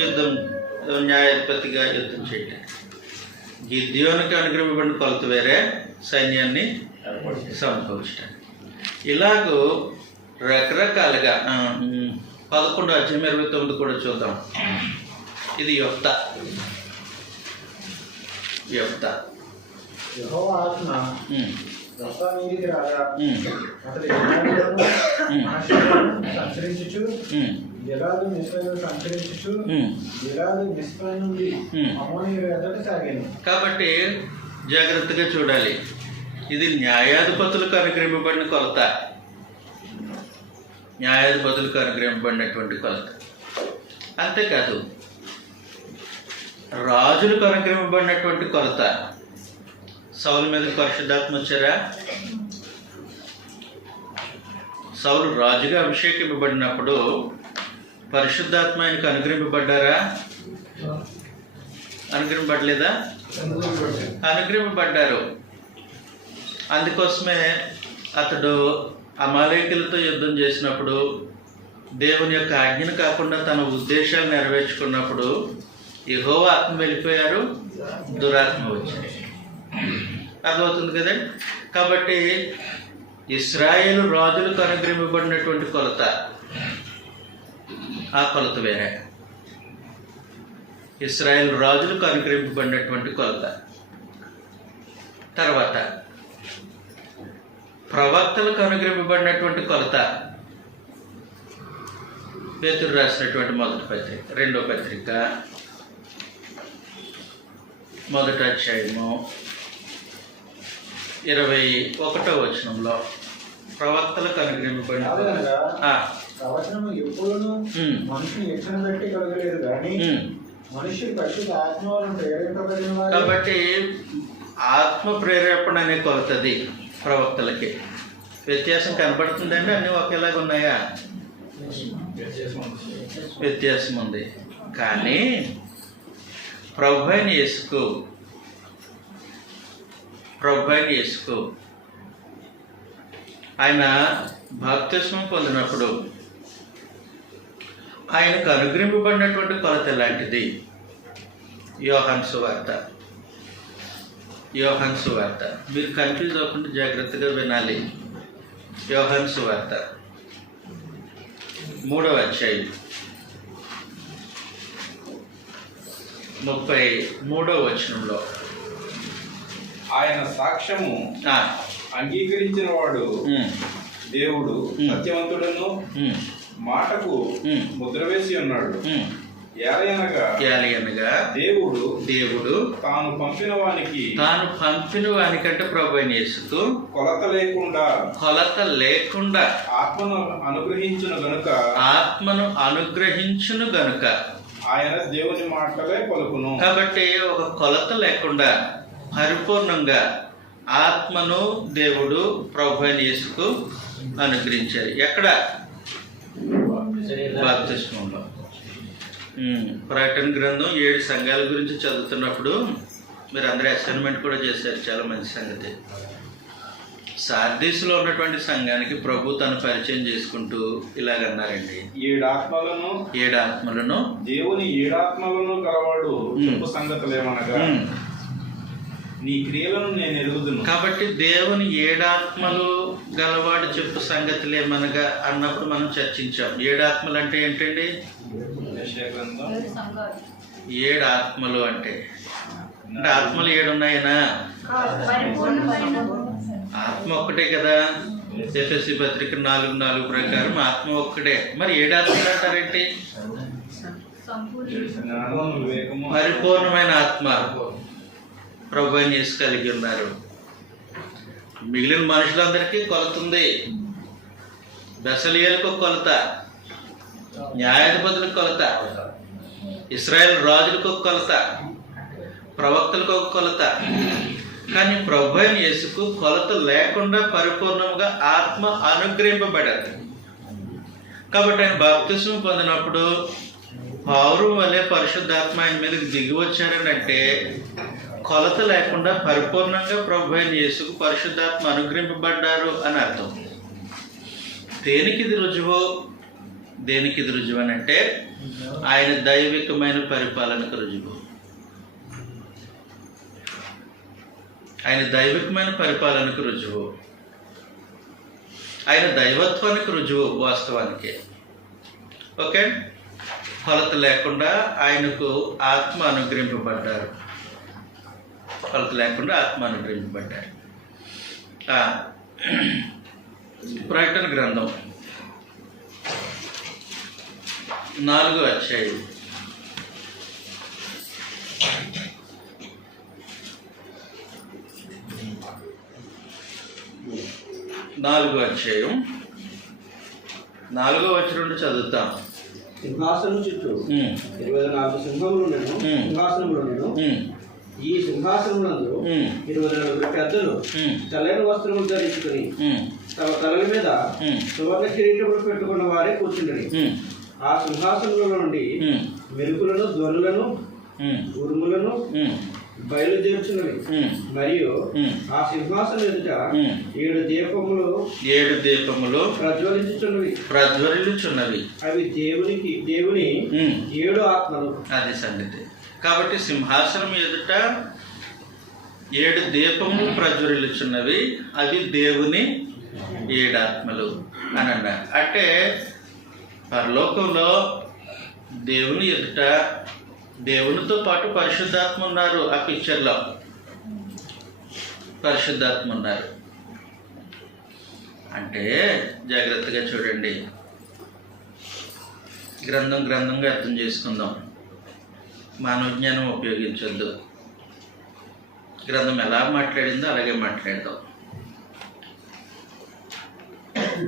యుద్ధం న్యాయాధిపతిగా యుద్ధం చేయటం. గిద్యోనుకి అనుగ్రహింపబడిన కొలత వేరే, సైన్యాన్ని సమకూర్చడానికి. ఇలాగూ రకరకాలుగా 11వ అధ్యాయం 29 కూడా చూద్దాం. ఇది యొఫ్తా. రస్తా మీదికి రాగా ఉమ్, అతడు ఇశ్రాయేలును ఉమ్, మనష్షీయులను సంచరించుచు ఉమ్, గిలాదు మిస్పైను సంచరించుచు ఉమ్. గిలాదు మిస్పై నుండి ఉమ్. అమ్మోనీయుల ఎదుట సాగాను. కాబట్టి జాగ్రత్తగా చూడాలి. ఇది న్యాయాధిపతులకు అనుగ్రహింపబడిన కొలత, న్యాయాధిపతులకు అనుగ్రహింపబడినటువంటి కొలత. అంతేకాదు రాజులకు అనుగ్రహింపబడినటువంటి కొలత. సౌలు మీద పరిశుద్ధాత్మ వచ్చారా? సౌలు రాజుగా అభిషేకింపబడినప్పుడు పరిశుద్ధాత్మ ఆయనకు అనుగ్రహింపబడ్డారా? అనుగ్రహింపబడలేదా? అనుగ్రహింపబడ్డారు. అందుకోసమే అతడు అమాలేకులతో యుద్ధం చేసినప్పుడు దేవుని యొక్క ఆజ్ఞను కాకుండా తన ఉద్దేశాలు నెరవేర్చుకున్నప్పుడు యెహోవా ఆత్మ వెళ్ళిపోయారు, దురాత్మ వచ్చింది. అర్థమవుతుంది కదా? కాబట్టి ఇశ్రాయేలు రాజులకు అనుగ్రహింపబడినటువంటి కొలత, ఆ కొలత వేరే. ఇశ్రాయేలు రాజులకు అనుగ్రహింపబడినటువంటి కొలత. తర్వాత ప్రవక్తలకు అనుగ్రహింపబడినటువంటి కొలత. పేతురు రాసినటువంటి మొదటి పత్రిక, రెండో పత్రిక, మొదటి అధ్యాయము 21వ వచనంలో ప్రవక్తలకు అనుగ్రహింపబడిన యాదవనగా ప్రవచనము ఎప్పుడును ఉమ్. మనుషుని ఇచ్చను బట్టి కలగలేదు కానీ మనుష్యుడు పరిశుద్ధ ఆత్మ వలన ప్రేరేపింపబడిన వారు. కాబట్టి ఆత్మ ప్రేరేపణ అనే కొలతది ప్రవక్తలకి. వ్యత్యాసం కనబడుతుందండి? అన్నీ ఒకేలాగా ఉన్నాయా? వ్యత్యాసం ఉంది. కానీ ప్రభు అయిన యేసుకు ఆయన బాప్తిస్మం పొందినప్పుడు ఆయనకు అనుగ్రహింపబడినటువంటి కొలత ఎలాంటిది? యోహాను సువార్త. మీరు కన్ఫ్యూజ్ అవ్వకుండా జాగ్రత్తగా వినాలి. యోహాను సువార్త 3వ అధ్యాయం 33వ వచనంలో ఆయన సాక్ష్యము ఆ, అంగీకరించిన వాడు ఉమ్, దేవుడు సత్యవంతుడను ఉమ్, మాటకు ఉమ్, ముద్ర వేసి ఉన్నాడు. ఉమ్. ఏలయనగా దేవుడు తాను పంపిన వానికంటే ప్రభు అయిన యేసుకు కొలత లేకుండా ఆత్మను అనుగ్రహించును గనుక ఆయన దేవుని మాటలే పలుకును. కాబట్టి ఒక కొలత లేకుండా పరిపూర్ణంగా ఆత్మను దేవుడు ప్రభు అయిన యేసుకు అనుగ్రహించారు. ఎక్కడ? బాప్తిస్మంలో. ప్రకటన గ్రంథం 7 సంఘాల గురించి చదువుతున్నప్పుడు మీరు అందరూ అసైన్మెంట్ కూడా చేశారు. చాలా మంచి సంగతి. సార్దీస్లో ఉన్నటువంటి సంఘానికి ప్రభు తను పరిచయం చేసుకుంటూ ఇలాగన్నారండి, 7 ఆత్మలను దేవుని 7 ఆత్మలను కలవాడు చెప్పు సంగతులేమనగా నీ క్రియలను నేను ఎరుగుదును. కాబట్టి దేవుని 7 ఆత్మలు గలవాడు చెప్పు సంగతులేమనగా అన్నప్పుడు మనం చర్చించాం. 7 ఆత్మలు అంటే ఏంటండి? 7 ఆత్మలు అంటే ఆత్మలు 7 ఉన్నాయనా? ఆత్మ ఒక్కటే కదా. ఎఫెసీ పత్రిక 4:4 ప్రకారం ఆత్మ ఒక్కటే. మరి 7 ఆత్మలు అంటారేంటి? జ్ఞానము, వివేకము, పరిపూర్ణమైన ఆత్మ ప్రభు అయిన యేసు కలిగి ఉన్నారు. మిగిలిన మనుషులందరికీ కొలత ఉంది. బెసలియలకు కొలత, న్యాయాధిపతులకు కొలత, ఇశ్రాయేల్ రాజులకు కొలత, ప్రవక్తలకు ఒక కొలత. కానీ ప్రభు అయిన యేసుకు కొలత లేకుండా పరిపూర్ణంగా ఆత్మ అనుగ్రహింపబడారు. కాబట్టి ఆయన బాప్తిస్మం పొందినప్పుడు పౌరు వలె పరిశుద్ధాత్మ ఆయన మీదకి దిగి వచ్చారని అంటే కొలత లేకుండా పరిపూర్ణంగా ప్రభు అయిన యేసుకు పరిశుద్ధాత్మ అనుగ్రహింపబడ్డారు అని అర్థం. దేనికి ఇది రుజువు అని అంటే ఆయన దైవికమైన పరిపాలనకు రుజువు. ఆయన దైవికమైన పరిపాలనకు రుజువు, ఆయన దైవత్వానికి రుజువు. వాస్తవానికి ఓకే, కొలత లేకుండా ఆయనకు ఆత్మ అనుగ్రహింపబడ్డారు. ప్రకటన గ్రంథం 4వ అధ్యాయం 4వ అధ్యాయం 4వ వచనం నుండి చదువుతాం. సింహాసనం చుట్టూ 24 సింహములు ఉండెను, సింహాసనములు ఉండెను. ఈ సింహాసనములందు 24 పెద్దలు తెల్లని వస్త్రములు ధరించుకుని తమ తలల మీద సువర్ణ కిరీటములు పెట్టుకున్న వారే కూర్చుండని. ఆ సింహాసనముల నుండి మెరుపులను, ధ్వనులను, ఉరుములను బయలుదేర్చున్నవి. మరియు ఆ సింహాసనం ఎదుట 7 దీపములు ప్రజ్వలించుచున్నవి. అవి దేవుని 7 ఆత్మలు. అది సంగతి. కాబట్టి సింహాసనం ఎదుట 7 దీపములు ప్రజ్వలించున్నవి, అవి దేవుని 7 ఆత్మలు అని అన్నారు. అంటే పరలోకంలో దేవుని ఎదుట దేవునితో పాటు పరిశుద్ధాత్మ ఉన్నారు. ఆ పిక్చర్లో పరిశుద్ధాత్మ ఉన్నారు. అంటే జాగ్రత్తగా చూడండి, గ్రంథంగా అర్థం చేసుకుందాం. మానవ జ్ఞానం ఉపయోగించొద్దు. గ్రంథం ఎలా మాట్లాడిందో అలాగే మాట్లాడదాం.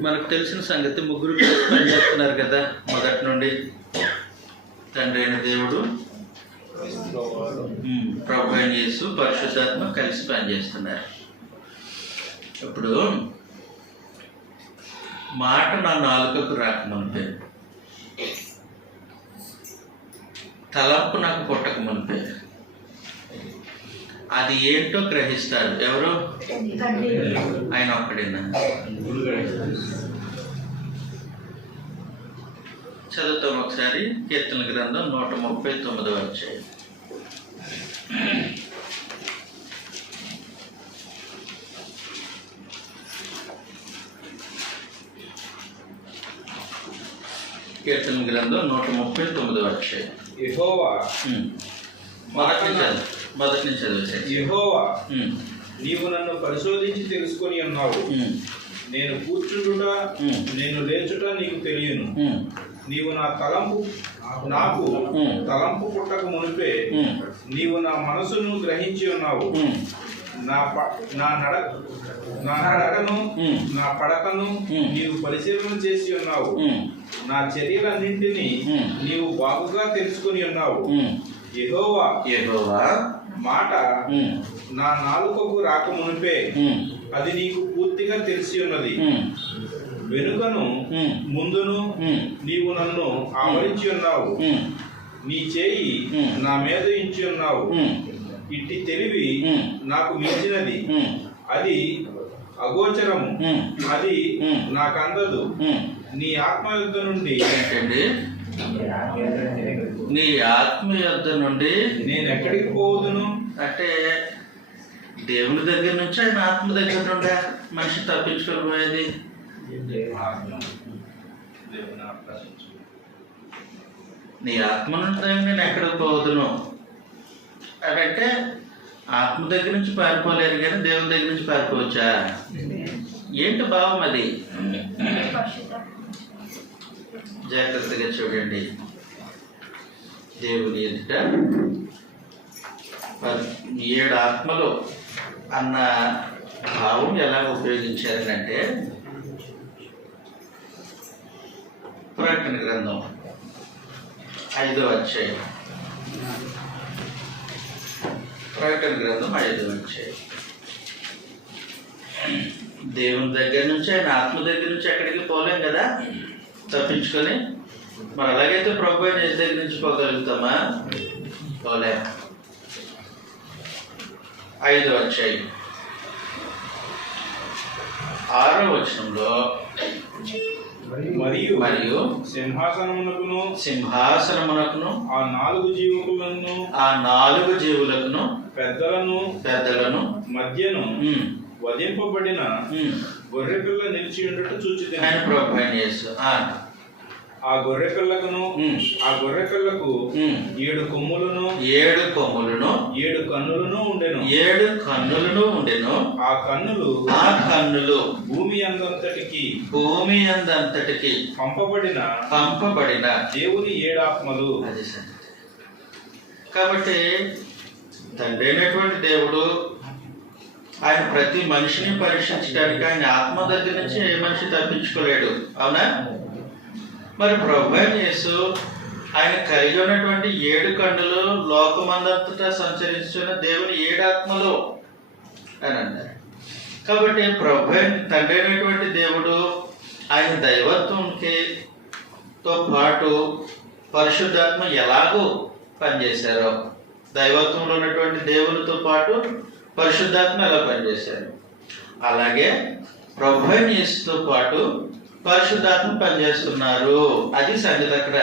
మనకు తెలిసిన సంగతి, 3 పనిచేస్తున్నారు కదా మొదటి నుండి. తండ్రి అయిన దేవుడు, ప్రభు అయిన యేసు, పరిశుద్ధాత్మ కలిసి పనిచేస్తున్నారు. ఇప్పుడు మాట నా నాలుకకు రాకమునిపే, తలంపు నాకు పుట్టక మునిపే అది ఏంటో గ్రహిస్తాడు ఎవరు? ఆయన ఒక్కడేనా? చదువుతాం ఒకసారి. కీర్తన గ్రంథం 139వ అధ్యాయం. కీర్తన గ్రంథం 139వ అధ్యాయం. యెహోవా మొదటి నుంచి చదివేసాడు. యెహోవా, నీవు నన్ను పరిశోధించి తెలుసుకొని ఉన్నావు. నేను కూర్చుండుట, నేను లేచుట నీకు తెలియను. నీవు నాకు తలంపు పుట్టక మునిపే నీవు నా మనసును గ్రహించి ఉన్నావు. నా నడకను నా పడకను నీవు పరిశీలన చేసి ఉన్నావు. నా చర్యలన్నింటినీ నీవు బాగుగా తెలుసుకుని ఉన్నావు. యెహోవా మాట నా నాలుకకు రాక మునిపే అది నీకు పూర్తిగా తెలిసి ఉన్నది. వెనుకను ముందును నీవు నన్ను ఆవరించి ఉన్నావు. నీ చేయి నా మీద ఇంచి ఉన్నావు. ఇట్టి తెలివి నాకు మించినది, అది అగోచరము, అది నాకందదు. నీ ఆత్మ యుద్ధ నుండి నేను ఎక్కడికి పోదును? అంటే దేవుని దగ్గర నుంచి ఆయన ఆత్మ దగ్గర నుండే మనిషి తప్పించుకొని పోయేది. నీ ఆత్మ నుండి నేను ఎక్కడికి పోదును అంటే ఆత్మ దగ్గర నుంచి పారిపోలేరు, కానీ దేవుని దగ్గర నుంచి పారిపోవచ్చా? ఏంటి భావం అది? జాగ్రత్తగా చూడండి. దేవుని ఎదుట 7 ఆత్మలు అన్న భావం ఎలా ఉపయోగించారంటే, ప్రకటన గ్రంథం 5వ అధ్యాయం. ప్రకటన గ్రంథం 5వ అధ్యాయం. దేవుని దగ్గర నుంచి, ఆయన ఆత్మ దగ్గర నుంచి ఎక్కడికి పోలేం కదా తప్పించుకొని. మరి అలాగైతే ప్రభు అయిన యేసు దగ్గర నుంచి పోగలుగుతామా? పోలేం. 5వ అధ్యాయం 6వ వచనంలో మరియు సింహాసనమునకును ఆ 4 జీవులకును పెద్దలను మధ్యను వధింపబడిన గొర్రెపిల్ల నిలిచి ఉండట చూచితిని. ఆయన ప్రభు అయిన యేసు. ఆ గొర్రె పిల్లకును ఆ గొర్రె పిల్లకు 7 కొమ్ములను 7 కొమ్ములను 7 కన్నులను ఉండెను. 7 కన్నులను ఉండెను. ఆ కన్నులు భూమి అందంతటికి పంపబడిన దేవుని 7 ఆత్మలు. అది సంగతి. కాబట్టి తండ్రి అయినటువంటి దేవుడు ఆయన ప్రతి మనిషిని పరీక్షించడానికి ఆయన ఆత్మ దగ్గర నుంచి ఏ మనిషి తప్పించుకోలేడు. అవునా? మరి ప్రభువైన యేసు ఆయన కలిగి ఉన్నటువంటి 7 కన్నులు లోకమందంతటా సంచరిస్తున్న దేవుని 7 ఆత్మలు అని అన్నారు. కాబట్టి ప్రభువైన తండ్రి అయినటువంటి దేవుడు ఆయన దైవత్వంతో పాటు పరిశుద్ధాత్మ ఎలాగో పనిచేశారో, దైవత్వంలో ఉన్నటువంటి దేవునితో పాటు పరిశుద్ధాత్మ ఎలా పనిచేశారు, అలాగే ప్రభువైన యేసుతో పాటు పరిశుద్ధాత్మ పనిచేస్తున్నారు. అది సంగతి. అక్కడ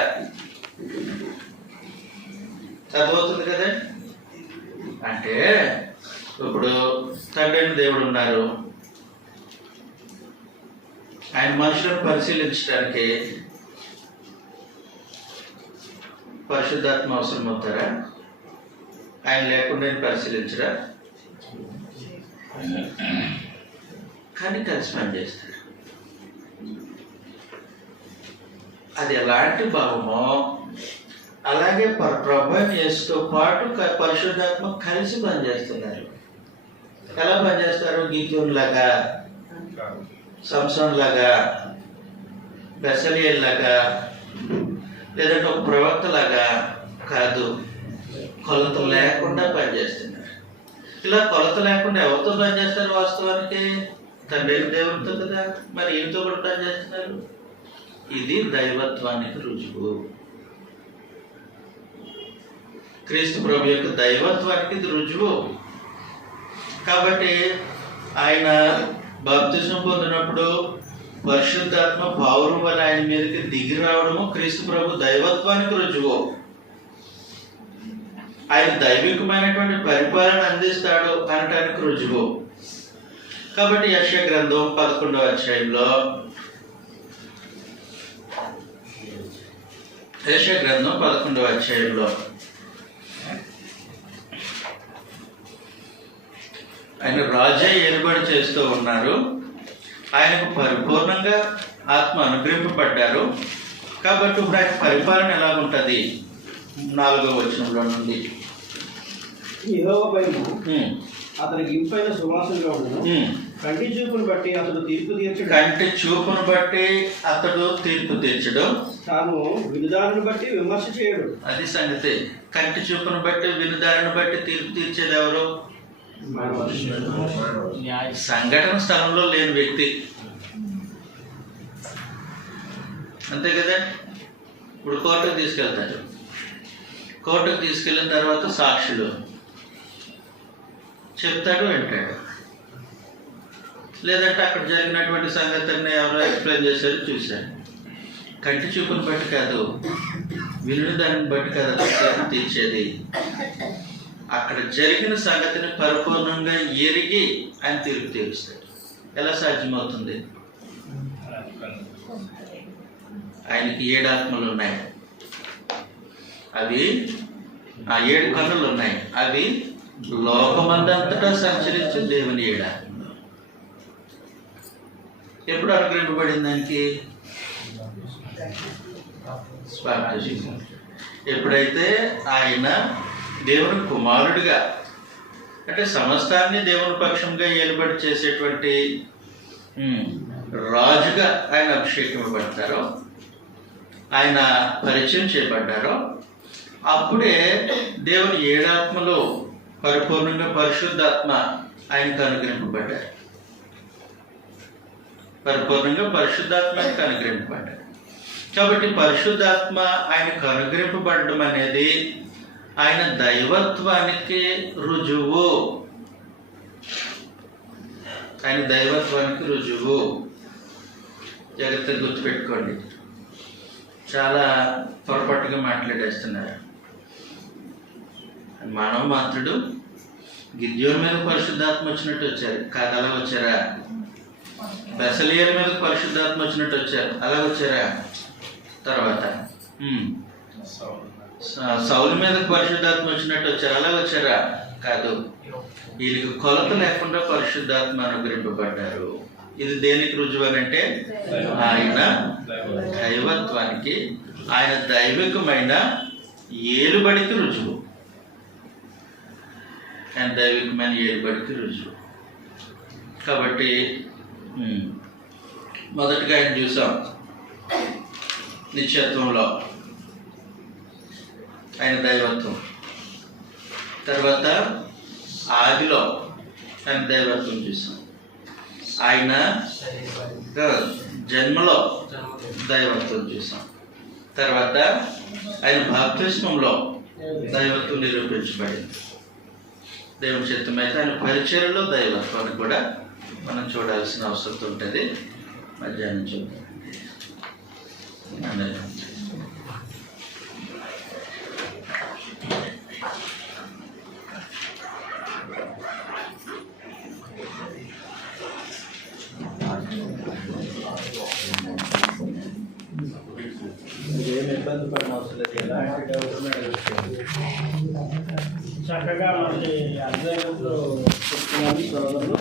చదవుతుంది కదా. అంటే ఇప్పుడు తండ్రి అయిన దేవుడు ఉన్నారు, ఆయన మనుషులను పరిశీలించడానికి పరిశుద్ధాత్మ అవసరం అవుతారా? ఆయన లేకుండా పరిశీలించరా? కానీ కలిసి పనిచేస్తాడు. అది ఎలాంటి భావమో అలాగే ప్రభువైన యేసుతో పాటు పరిశుద్ధాత్మ కలిసి పనిచేస్తున్నారు. ఎలా పనిచేస్తారు? గిద్యోనులాగా, సంసోనులాగా, బెసలియేలులాగా, లేదంటే ఒక ప్రవక్తలాగా కాదు, కొలత లేకుండా పనిచేస్తున్నారు. ఇలా కొలత లేకుండా ఎవరితో పనిచేస్తారు? వాస్తవానికి తండ్రి దేవుడితో కదా. మరి ఈయనతో కూడా పనిచేస్తున్నారు. ఇది దైవత్వానికి రుజువు. క్రీస్తు ప్రభు యొక్క దైవత్వానికి ఇది రుజువు. కాబట్టి ఆయన బాప్తిజం పొందినప్పుడు పరిశుద్ధాత్మ పౌరం వల్ల ఆయన మీదకి దిగి రావడము క్రీస్తు ప్రభు దైవత్వానికి రుజువు. ఆయన దైవికమైనటువంటి పరిపాలన అందిస్తాడు అనటానికి రుజువు. కాబట్టి యెషయా గ్రంథం 11వ అధ్యాయంలో ఆయన రాజే ఏర్పాటు చేస్తూ ఉన్నారు. ఆయనకు పరిపూర్ణంగా ఆత్మ అనుగ్రహింపబడ్డారు. కాబట్టి ఇప్పుడు ఆయన పరిపాలన ఎలాగుంటుంది? 4వ వచనంలో నుండి యెహోవా పైన అతనికి ఇంపైన సువాసనగా ఉండను. కంటి చూపును బట్టి అతడు తీర్పు తీర్చడు. తాను వినుదారుని బట్టి విమర్శ చేయడు. అది సంగతి. కంటి చూపును బట్టి వినుదారుని బట్టి తీర్పు తీర్చేది ఎవరు? సంఘటన స్థలంలో లేని వ్యక్తి. అంతే కదా. ఇప్పుడు కోర్టుకు తీసుకెళ్తాడు. కోర్టుకు తీసుకెళ్ళిన తర్వాత సాక్షులు చెప్తాడు, వింటాడు. లేదంటే అక్కడ జరిగినటువంటి సంగతిని ఎవరో ఎక్స్ప్లెయిన్ చేశారు, చూశారు. కంటి చూపును బట్టి కాదు, వినుడి దానిని బట్టి కాదు తీర్పు తీర్చేది. అక్కడ జరిగిన సంగతిని పరిపూర్ణంగా ఎరిగి ఆయన తీర్పు తీరుస్తాడు. ఎలా సాధ్యమవుతుంది? ఆయనకి 7 ఆత్మలు ఉన్నాయి. అవి ఆ 7 కన్నులు ఉన్నాయి. అవి లోకమందంతటా సంచరించే దేవుని 7 ఆత్మలు. ఎప్పుడు అనుగ్రహింపబడింది దానికి? బాప్తిజం. ఎప్పుడైతే ఆయన దేవుని కుమారుడిగా, అంటే సమస్తాన్ని దేవుని పక్షంగా ఏలుబడి చేసేటువంటి రాజుగా ఆయన అభిషేకింపబడతారో, ఆయన పరిచయం చేయబడ్డారో, అప్పుడే దేవుని 7 ఆత్మలు పరిపూర్ణంగా పరిశుద్ధాత్మ ఆయనకు అనుగ్రహింపబడ్డారు. పరిపూర్ణంగా పరిశుద్ధాత్మ ఆయనకు అనుగ్రహింపబడ్డారు. కాబట్టి పరిశుద్ధాత్మ ఆయనకు అనుగ్రహింపబడడం అనేది ఆయన దైవత్వానికి రుజువు. ఆయన దైవత్వానికి రుజువు. జాగ్రత్తగా గుర్తుపెట్టుకోండి. చాలా పొరపాటుగా మాట్లాడేస్తున్నారు. మానవ మాత్రుడు గిద్యోను మీద పరిశుద్ధాత్మ వచ్చినట్టు వచ్చారు కాదు, అలా వచ్చారా? బెసలియేలు మీద పరిశుద్ధాత్మ వచ్చినట్టు వచ్చారు, అలా వచ్చారా? తర్వాత సౌలు మీద పరిశుద్ధాత్మ వచ్చినట్టు వచ్చారు. అలా వచ్చారా? కాదు. వీళ్ళకి కొలత లేకుండా పరిశుద్ధాత్మ అనుగ్రహింపబడ్డారు. ఇది దేనికి రుజువు అని అంటే ఆయన దైవత్వానికి, ఆయన దైవికమైన ఏలుబడికి రుజువు. ఆయన దైవికమైన ఏలుబడికి రుజువు. కాబట్టి మొదటిగా ఆయన చూసాం నిత్యత్వంలో ఆయన దైవత్వం, తర్వాత ఆదిలో ఆయన దైవత్వం చూసాం, ఆయన జన్మలో దైవత్వం చూసాం, తర్వాత ఆయన బాప్తిస్మంలో దైవత్వం నిరూపించబడింది. దేవుని చిత్తం అయితే ఆయన పరిచర్యలో దైవత్వాన్ని కూడా మనం చూడాల్సిన అవసరం ఉంటుంది. మధ్యాహ్నం చూద్దాం. ఏమి ఇబ్బంది పడిన అవసరం లేదు. ఎలాంటి డౌట్ చక్కగా మనకి అధ్యయనంలో చెప్తున్నాను సోదరులు.